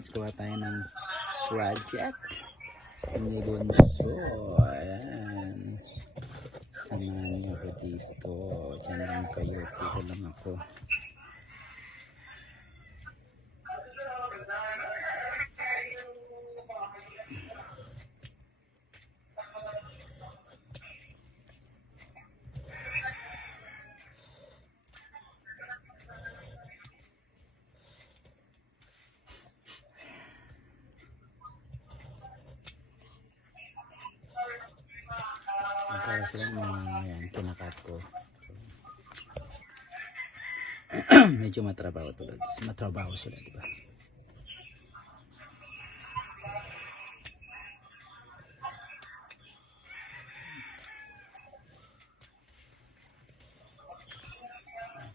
Lods, gawa tayo ng project ni Bunso. Ayan, samahan niyo ko dito. Diyan lang kayo, dito lang ako. Kaya sila mga kinakat ko. Medyo matrabaho to, Lods. Matrabaho sila, diba?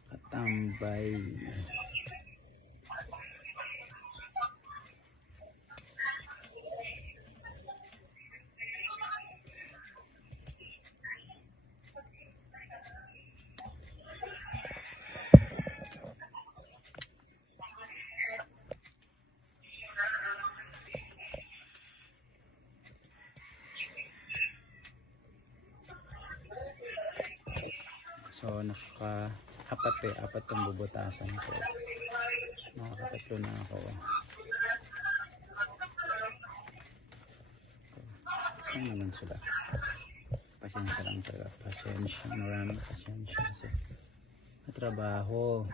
Katambay. So apat ang bubutasan ko. Nakakatatlo na ako. Saan naman sila? Pasensya lang talaga. Pasensya. Maraming pasensya kasi matrabaho.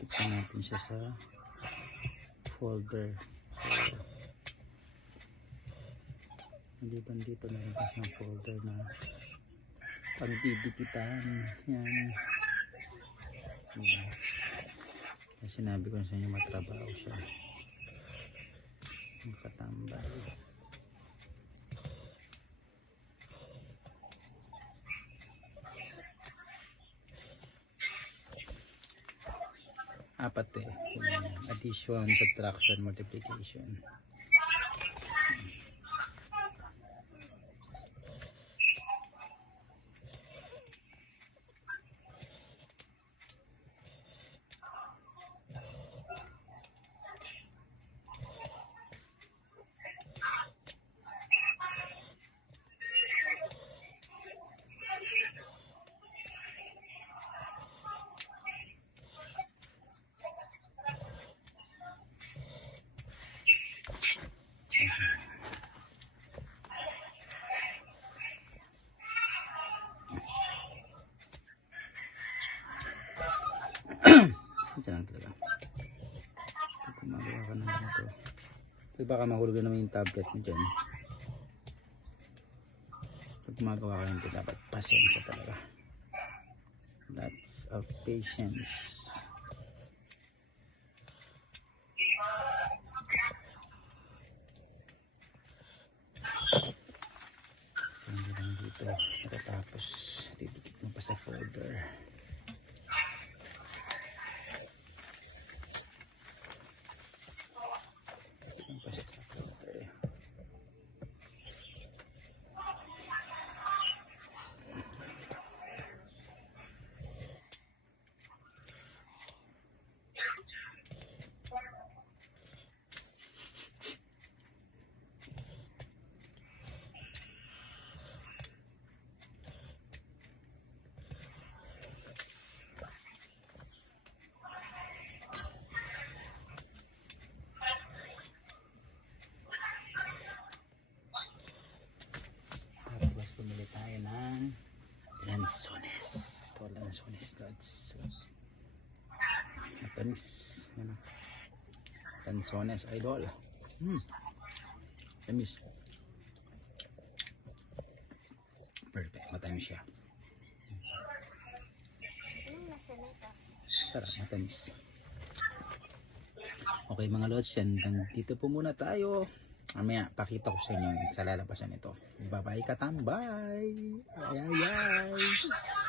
Tikpan natin siya sa folder. So, hindi ba dito meron pa siyang folder na pagdidikitan. Yan. Kasi sinabi ko sa inyo matrabaho siya. Ang katambay. Apat addition, subtraction, multiplication. Saan lang talaga pag gumagawa ka naman ito, pag baka mahulog na naman yung tablet mo dyan. Pag gumagawa ka nito dapat pasensya talaga, lots of patience. So hindi lang dito natatapos, didikit mo pa sa folder. Lanzones. Ito lanzones, Lods. Matamis. Lanzones, idol. Tamis. Perfect. Matamis siya. Sarap. Matamis. Okay mga Lods, hanggang dito po muna tayo. Mamaya pakita ko sa inyo sa lalabasan nito. Bye bye katambay. Ay ay ay.